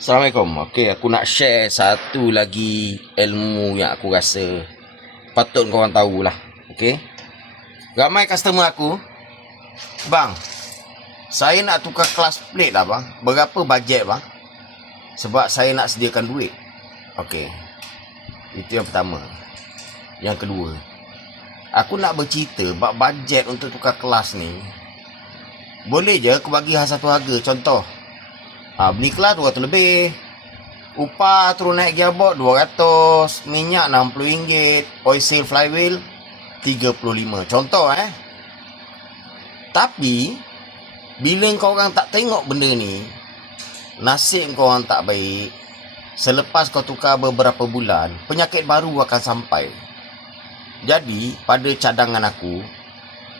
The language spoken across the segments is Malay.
Assalamualaikum. Okey, aku nak share satu lagi ilmu yang aku rasa patut korang tahulah. Okey. Ramai customer aku, "Bang, saya nak tukar kelas plate lah bang. Berapa bajet bang? Sebab saya nak sediakan duit." Okey. Itu yang pertama. Yang kedua, aku nak bercerita bab bajet untuk tukar kelas ni. Boleh je aku bagi satu harga. Contoh, beli kelas 200 lebih, upah turun naik gearbox 200, minyak RM60, oil seal flywheel 35. Contoh Tapi bila kau orang tak tengok benda ni, nasib kau orang tak baik. Selepas kau tukar beberapa bulan, penyakit baru akan sampai. Jadi pada cadangan aku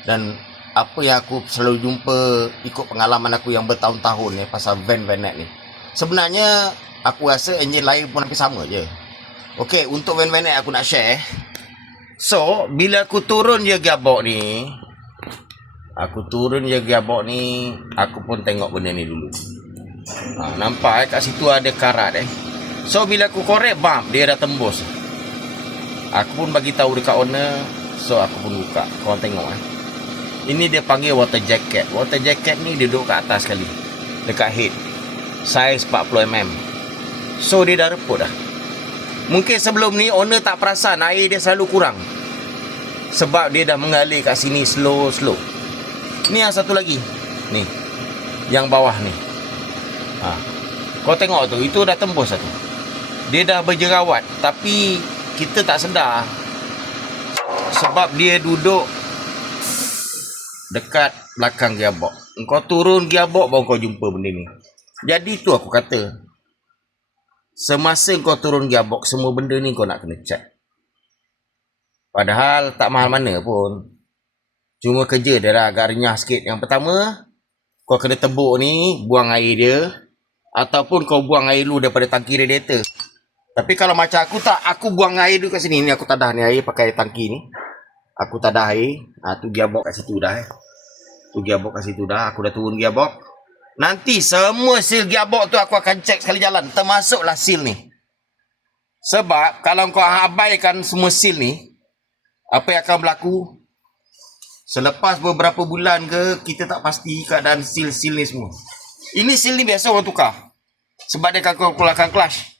dan apa yang aku selalu jumpa ikut pengalaman aku yang bertahun-tahun ni pasal van-vanet ni, sebenarnya aku rasa enjin lain pun hampir sama je. Okey, untuk van-vanet aku nak share. So, bila aku turun je gearbox ni, aku pun tengok benda ni dulu. Nampak kat situ ada karat So, bila aku korek bump, dia dah tembus. Aku pun bagi tahu dekat owner. So, aku pun buka. Korang tengok Ini dia panggil water jacket. Water jacket ni dia duduk kat atas sekali, dekat head, saiz 40mm. So dia dah reput dah. Mungkin sebelum ni owner tak perasan air dia selalu kurang, sebab dia dah mengalir kat sini slow. Ni yang satu lagi, ni yang bawah ni, kau tengok tu, itu dah tembus satu. Dia dah berjerawat, tapi kita tak sedar sebab dia duduk dekat belakang gearbox. Kau turun gearbox baru kau jumpa benda ni. Jadi tu aku kata, semasa kau turun gearbox, semua benda ni kau nak kena check. Padahal tak mahal mana pun, cuma kerja dia lah agak renyah sikit. Yang pertama, kau kena tebuk ni, buang air dia, ataupun kau buang air dulu daripada tangki radiator. Tapi kalau macam aku tak, aku buang air dulu kat sini. Ni aku tadah ni air pakai tangki ni. Aku tadah air. Tu gearbox kat situ dah Aku dah turun gearbox. Nanti semua seal gearbox tu aku akan cek sekali jalan, termasuklah seal ni. Sebab kalau kau abaikan semua seal ni, apa yang akan berlaku? Selepas beberapa bulan ke, kita tak pasti keadaan seal ni semua. Ini seal ni biasa orang tukar, sebab dia akan keluarkan clutch,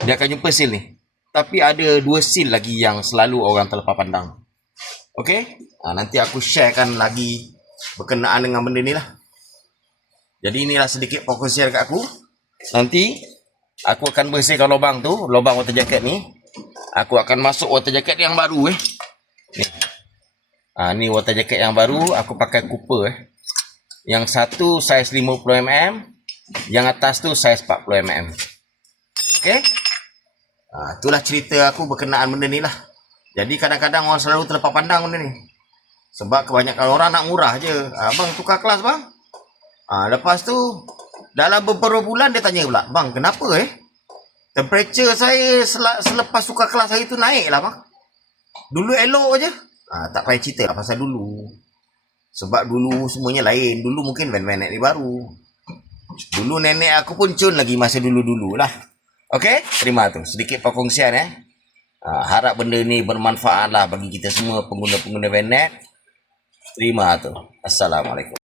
dia akan jumpa seal ni. Tapi ada 2 seal lagi yang selalu orang terlepas pandang. Okey, nanti aku sharekan lagi berkenaan dengan benda ni lah. Jadi inilah sedikit perkongsian kat aku. Nanti aku akan bersihkan lubang tu, lubang water jacket ni. Aku akan masuk water jacket yang baru ni. Ni water jacket yang baru. Aku pakai Cooper Yang satu saiz 50mm, yang atas tu saiz 40mm. Okey, itulah cerita aku berkenaan benda ni lah. Jadi kadang-kadang orang selalu terlepas pandang benda ni, sebab kebanyakan orang nak murah je. Bang, tukar kelas bang. Lepas tu dalam beberapa bulan dia tanya pula, "Bang, kenapa temperature saya selepas tukar kelas hari tu naik lah bang. Dulu elok je." Tak payah cerita lah pasal dulu, sebab dulu semuanya lain. Dulu mungkin van-vanet ni baru. Dulu nenek aku pun cun lagi masa dulu-dulu lah. Okey, terima tu sedikit perkongsian harap benda ni bermanfaat lah bagi kita semua pengguna-pengguna vanet. Terima tu. Assalamualaikum.